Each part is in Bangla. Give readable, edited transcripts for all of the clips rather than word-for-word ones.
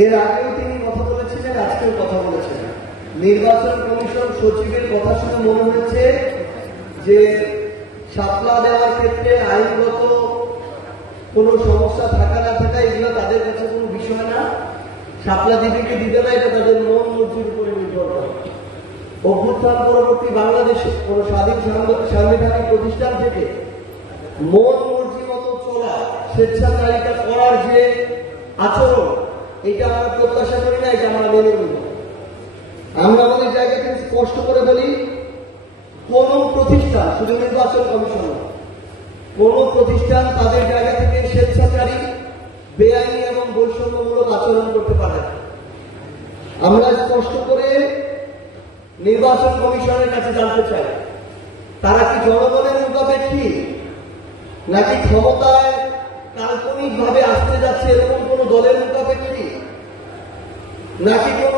এর আগেও তিনি কথা বলেছিলেন, আজকেও কথা বলেছেন। নির্বাচন কমিশন সচিবের কথা শুনে মনে হচ্ছে যে শাপলা দেওয়ার ক্ষেত্রে আইনগত কোন সমস্যা থাকা না থাকা এগুলো তাদের কাছে কোনো বিষয় না। শাপলা দিদিকে দিবে না, এটা তাদের মন মর্জির উপরে নির্ভর করে। অভ্যুত্থান পরবর্তী বাংলাদেশে কোন স্বাধীন সাংবিধানিক প্রতিষ্ঠান থেকে মন মর্জি মতো চলা, স্বেচ্ছাচারিতা করার যে আচরণ, এটা আমরা প্রত্যাশা করি না, এটা আমরা মেনে নিব। আমরা আমাদের জায়গা থেকে স্পষ্ট করে বলি, কোন প্রতিষ্ঠান, শুধু নির্বাচন কমিশন, কোন প্রতিষ্ঠান তাদের জায়গা থেকে স্বেচ্ছাচারী, বেআইনি এবং বৈষম্যমূলক আচরণ করতে পারে না। আমরা স্পষ্ট করে নির্বাচন কমিশনের কাছে জানতে চাই, তারা কি জনগণের মুখাপেক্ষী, নাকি ক্ষমতায় কাল্পনিক ভাবে আসতে যাচ্ছে এরকম কোন দলের মুখাপেক্ষী, নাকি কোন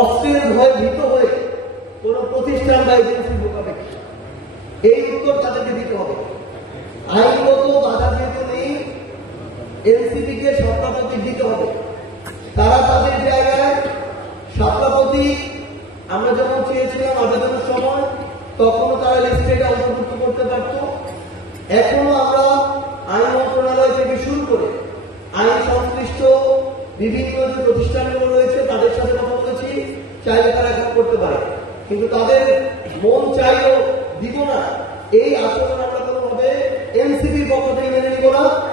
অস্ত্রের ভয়ে ভীত হয়ে কোন প্রতিষ্ঠান বা এজেন্সির মুখাপেক্ষী? এই উত্তর তাদেরকে দিতে হবে। আইনগত বাধা যেহেতু নেই, এনসিপি কে সরকার প্রতীক দিতে হবে। তারা তাদের জায়গায় সরকার প্রতীক আমরা যখন চেয়েছিলাম আবেদনের সময়, তখনও তারা লিস্টে অন্তর্ভুক্ত করতে পারত। এখনো আমরা আইন মন্ত্রণালয় থেকে শুরু করে আইন সংশ্লিষ্ট বিভিন্ন যে প্রতিষ্ঠানগুলো রয়েছে তাদের সাথে কথা বলেছি, চাইলে তারা এখন করতে পারে, কিন্তু তাদের মন চাইলেও দিব না, এই আচরণ আমরা কোনোভাবে এনসিপির পক্ষ থেকে